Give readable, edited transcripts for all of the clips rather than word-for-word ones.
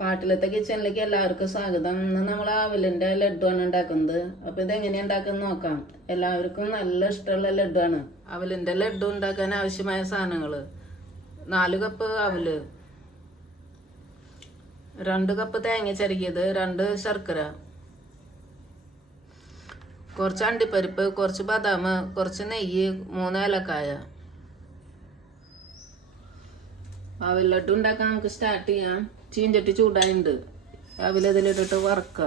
കാട്ടിലത്തെ കിച്ചണിലേക്ക് എല്ലാവർക്കും സ്വാഗതം. ഇന്ന് നമ്മൾ അവലിൻ്റെ ലഡുവാണ് ഉണ്ടാക്കുന്നത്. അപ്പോൾ ഇതെങ്ങനെയാണ് ഉണ്ടാക്കുന്നത് നോക്കാം. എല്ലാവർക്കും നല്ല ഇഷ്ടമുള്ള ലഡുവാണ്. അവലിൻ്റെ ലഡു ഉണ്ടാക്കാൻ ആവശ്യമായ സാധനങ്ങൾ: 4 കപ്പ് അവല്, 2 കപ്പ് തേങ്ങ ചിരകിയത്, 2 ശർക്കര, കുറച്ച് അണ്ടിപ്പരിപ്പ്, കുറച്ച് ബദാം, കുറച്ച് നെയ്യ്, 3 ഏലക്കായ. അവൽ ലഡു ഉണ്ടാക്കാൻ നമുക്ക് സ്റ്റാർട്ട് ചെയ്യാം. ചീഞ്ചട്ടി ചൂടായിട്ടുണ്ട്. അവല് ഇതിലിട്ടിട്ട് വറക്കുക.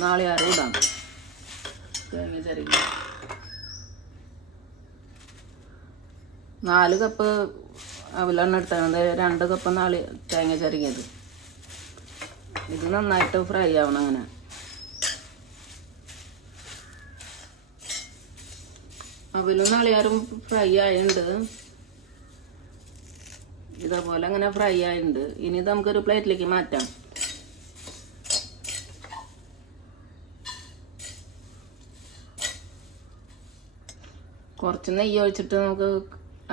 നാളികേരം ഇടാം. തേങ്ങ ചിരകി 4 കപ്പ് അവലാണ് എടുത്തത്. 2 കപ്പ് തേങ്ങ ചിരകിയത്. ഇത് നന്നായിട്ട് ഫ്രൈ ആവണം. അങ്ങനെ അവലും നാളികേരം ഫ്രൈ ആയിട്ടുണ്ട്. ഇതേപോലെ അങ്ങനെ ഫ്രൈ ആയിട്ടുണ്ട്. ഇനി ഇത് നമുക്കൊരു പ്ലേറ്റിലേക്ക് മാറ്റാം. കുറച്ച് നെയ്യ് ഒഴിച്ചിട്ട് നമുക്ക്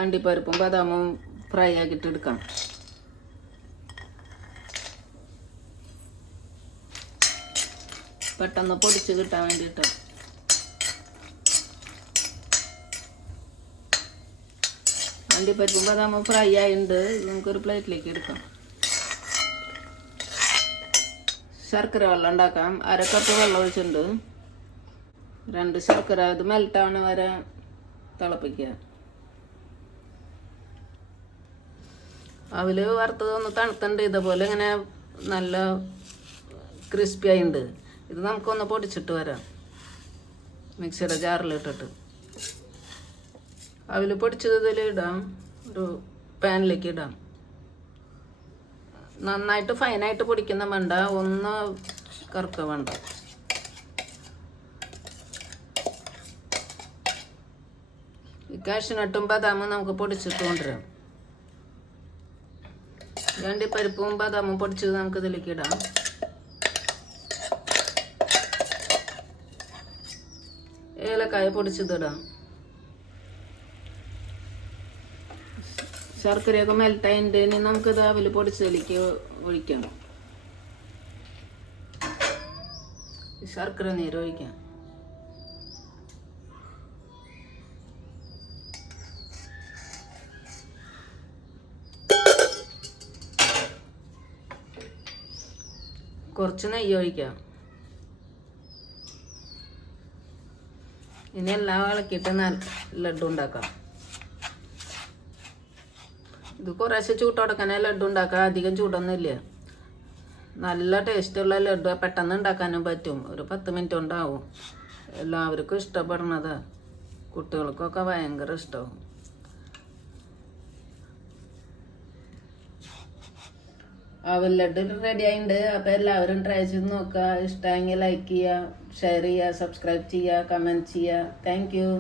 അണ്ടിപ്പരിപ്പും ബദാമും ഫ്രൈ ആക്കിയിട്ട് എടുക്കാം. പെട്ടെന്ന് പൊടിച്ച് കിട്ടാൻ വേണ്ടിയിട്ട്. അണ്ടിപ്പരിപ്പും ബദാമും ഫ്രൈ ആയിട്ടുണ്ട്. നമുക്കൊരു പ്ലേറ്റിലേക്ക് എടുക്കാം. ശർക്കര വെള്ളം ഉണ്ടാക്കാം. 1/2 കപ്പ് വെള്ളം ഒഴിച്ചിട്ടുണ്ട്. 2 ശർക്കര ഇത് മെൽട്ടാവണ വരെ തിളപ്പിക്കുക. അവല് വറുത്തത് ഒന്ന് തണുത്തുണ്ട്. ഇതേപോലെ ഇങ്ങനെ നല്ല ക്രിസ്പി ആയിട്ടുണ്ട്. ഇത് നമുക്കൊന്ന് പൊടിച്ചിട്ട് വരാം. മിക്സിയുടെ ജാറിലിട്ടിട്ട് അവല് പൊടിച്ചത് ഇതിലിടാം. ഒരു പാനിലേക്ക് ഇടാം. നന്നായിട്ട് ഫൈനായിട്ട് പൊടിക്കുന്ന വേണ്ട, ഒന്ന് കറുക്ക വേണ്ട. ഈ കാഷ്നട്ടും ബദാമും നമുക്ക് പൊടിച്ചിട്ട് കൊണ്ടുവരാം. അണ്ടിപ്പരിപ്പും ബദാമും പൊടിച്ചത് നമുക്ക് ഇതിലേക്ക് ഇടാം. ഏലക്കായ പൊടിച്ചതിടാം. ശർക്കരയൊക്കെ മെൽട്ടായിട്ട് ഇനി നമുക്കിത് അവല് പൊടിച്ചതിലേക്ക് ഒഴിക്കാം. ശർക്കര നീര് ഒഴിക്കാം. കുറച്ച് നെയ്യ് ഒഴിക്കാം. ഇനി എല്ലാം ഇളക്കിയിട്ട് ലഡു ഉണ്ടാക്കാം. ഇത് കുറേശ്ശെ ചൂട്ടോടക്കനെ ലഡു ഉണ്ടാക്കാം. അധികം ചൂടൊന്നുമില്ല. നല്ല ടേസ്റ്റുള്ള ലഡു പെട്ടെന്ന് ഉണ്ടാക്കാനും പറ്റും. ഒരു 10 മിനിറ്റ് ഉണ്ടാവും. എല്ലാവർക്കും ഇഷ്ടപ്പെടുന്നത്. കുട്ടികൾക്കൊക്കെ ഭയങ്കര ഇഷ്ടമാവും. അവൽ ലഡു റെഡി ആയിട്ടുണ്ട്. അപ്പോൾ എല്ലാവരും ട്രൈ ചെയ്ത് നോക്കുക. ഇഷ്ടമെങ്കിൽ ലൈക്ക് ചെയ്യുക, ഷെയർ ചെയ്യുക, സബ്സ്ക്രൈബ് ചെയ്യുക, കമൻറ്റ് ചെയ്യുക. Thank you.